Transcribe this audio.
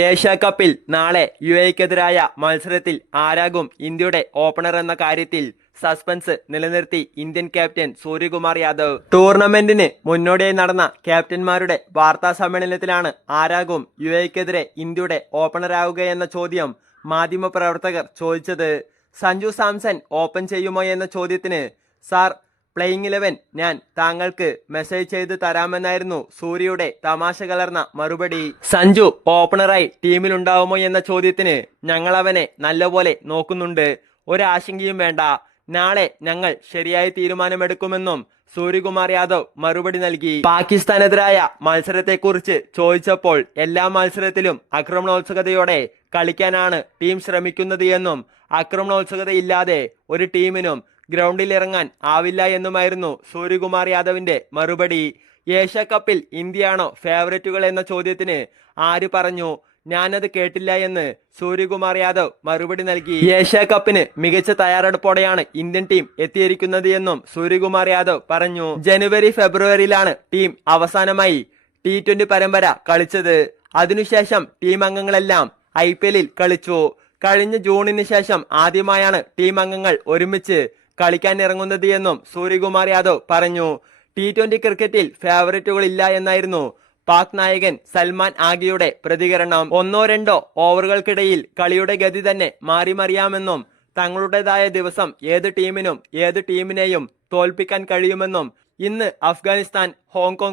Asia കപ്പിൽ നാളെ U എക്കെതിരായ മത്സരത്തിൽ ആരാകും ഇന്ത്യയുടെ ഓപ്പണർ എന്ന കാര്യത്തിൽ സസ്പെൻസ് നിലനിർത്തി ഇന്ത്യൻ ക്യാപ്റ്റൻ സൂര്യകുമാർ യാദവ്. ടൂർണമെന്റിന് മുന്നോടിയായി നടന്ന ക്യാപ്റ്റന്മാരുടെ വാർത്താ സമ്മേളനത്തിലാണ് ആരാകും യു എക്കെതിരെ ഇന്ത്യയുടെ ഓപ്പണറാവുകയെന്ന ചോദ്യം മാധ്യമപ്രവർത്തകർ ചോദിച്ചത്. സഞ്ജു സാംസൺ ഓപ്പൺ ചെയ്യുമോ എന്ന ചോദ്യത്തിന് സാർ പ്ലേയിങ് ഇലവൻ ഞാൻ താങ്കൾക്ക് മെസ്സേജ് ചെയ്ത് തരാമെന്നായിരുന്നു. സൂര്യയുടെ തമാശ കലർന്ന മറുപടി. സഞ്ജു ഓപ്പണറായി ടീമിലുണ്ടാവുമോ എന്ന ചോദ്യത്തിന് ഞങ്ങൾ അവനെ നല്ലപോലെ നോക്കുന്നുണ്ട്. ഒരാശങ്കയും വേണ്ട. നാളെ ഞങ്ങൾ ശരിയായ തീരുമാനമെടുക്കുമെന്നും സൂര്യകുമാർ യാദവ് മറുപടി നൽകി. പാകിസ്ഥാനെതിരായ മത്സരത്തെക്കുറിച്ച് ചോദിച്ചപ്പോൾ എല്ലാ മത്സരത്തിലും ആക്രമണോത്സുകതയോടെ കളിക്കാനാണ് ടീം ശ്രമിക്കുന്നത് എന്നും ആക്രമണോത്സുകതയില്ലാതെ ഒരു ടീമിനും ഗ്രൗണ്ടിൽ ഇറങ്ങാൻ ആവില്ല എന്നുമായിരുന്നു സൂര്യകുമാർ യാദവിന്റെ മറുപടി. ഏഷ്യ കപ്പിൽ ഇന്ത്യയാണോ ഫേവറേറ്റുകൾ എന്ന ചോദ്യത്തിന് ആര് പറഞ്ഞു? ഞാനത് കേട്ടില്ല എന്ന് സൂര്യകുമാർ യാദവ് മറുപടി നൽകി. ഏഷ്യ കപ്പിന് മികച്ച തയ്യാറെടുപ്പോടെയാണ് ഇന്ത്യൻ ടീം എത്തിയിരിക്കുന്നത് എന്നും സൂര്യകുമാർ യാദവ് പറഞ്ഞു. ജനുവരി ഫെബ്രുവരിയിലാണ് ടീം അവസാനമായി ടി ട്വന്റി പരമ്പര കളിച്ചത്. അതിനുശേഷം ടീം അംഗങ്ങളെല്ലാം ഐ പി എല്ലിൽ കളിച്ചു. കഴിഞ്ഞ ജൂണിന് ശേഷം ആദ്യമായാണ് ടീം അംഗങ്ങൾ ഒരുമിച്ച് കളിക്കാൻ ഇറങ്ങുന്നത് എന്നും സൂര്യകുമാർ യാദവ് പറഞ്ഞു. ടി ട്വന്റി ക്രിക്കറ്റിൽ ഫേവറേറ്റുകൾ ഇല്ല എന്നായിരുന്നു പാക് നായകൻ സൽമാൻ ആഗിയുടെ പ്രതികരണം. ഒന്നോ രണ്ടോ ഓവറുകൾക്കിടയിൽ കളിയുടെ ഗതി തന്നെ മാറി മറിയാമെന്നും തങ്ങളുടേതായ ദിവസം ഏത് ടീമിനും ഏത് ടീമിനെയും തോൽപ്പിക്കാൻ കഴിയുമെന്നും ഇന്ന് അഫ്ഗാനിസ്ഥാൻ ഹോങ്കോങ്